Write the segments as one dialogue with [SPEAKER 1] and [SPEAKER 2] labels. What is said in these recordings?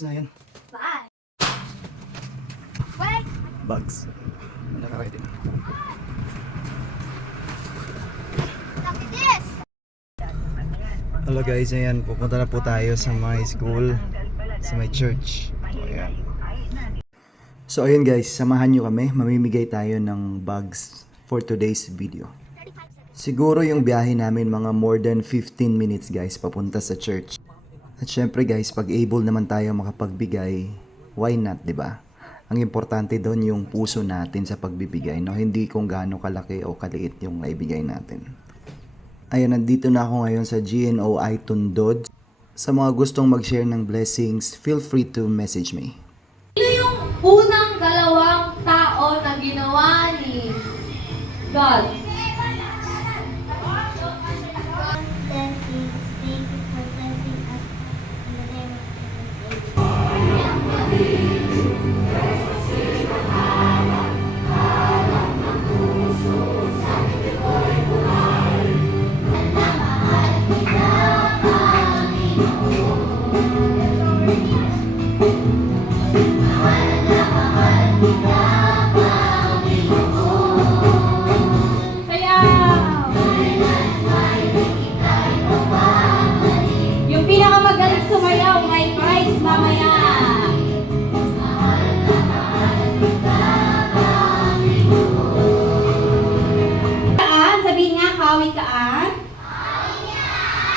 [SPEAKER 1] Bags na yan.
[SPEAKER 2] Bye. Wait.
[SPEAKER 1] Bags. Nakaready na. Hello guys, ayan. Pupunta na po tayo sa my school. Sa my church. So, ayan. So, ayun guys. Samahan nyo kami. Mamimigay tayo ng bags for today's video. Siguro yung biyahe namin mga more than 15 minutes guys papunta sa church. At syempre guys, pag able naman tayo makapagbigay, why not, 'di ba? Ang importante doon yung puso natin sa pagbibigay, no? Hindi kung gaano kalaki o kaliit yung naibigay natin. Ayun, nandito na ako ngayon sa GNO Tundod. Sa mga gustong mag-share ng blessings, feel free to message me.
[SPEAKER 3] Sino yung unang dalawang tao na ginawa ni God?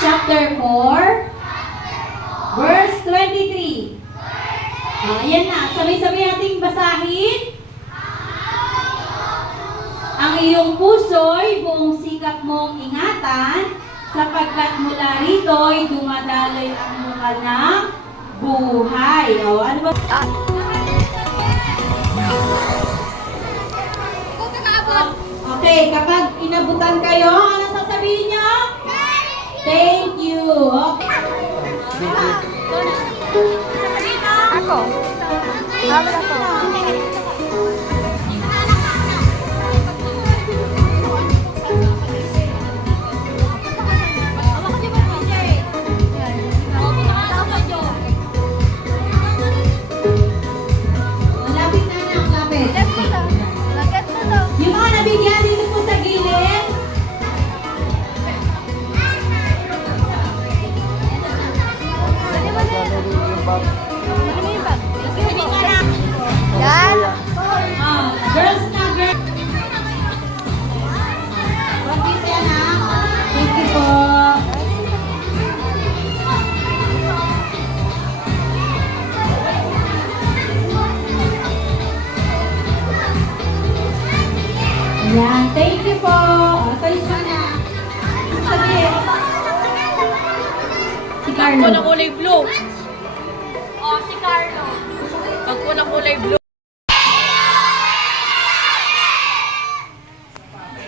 [SPEAKER 3] Chapter 4. Verse 23. Ah, ayan na. Sabay-sabay nating basahin. Ang iyong puso'y buong sikap mong ingatan, sapagkat mula rito'y dumadaloy ang bukal ng buhay. O, ano ba? Okay, kapag inabutan kayo, ano sasabihin niyo? Thank you. Okay.
[SPEAKER 2] Ako. Habla ko.
[SPEAKER 3] Carlo.
[SPEAKER 4] Ako na kulay blue. Oh, si Carlo. Ako na kulay blue.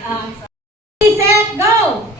[SPEAKER 3] Ah, set, go!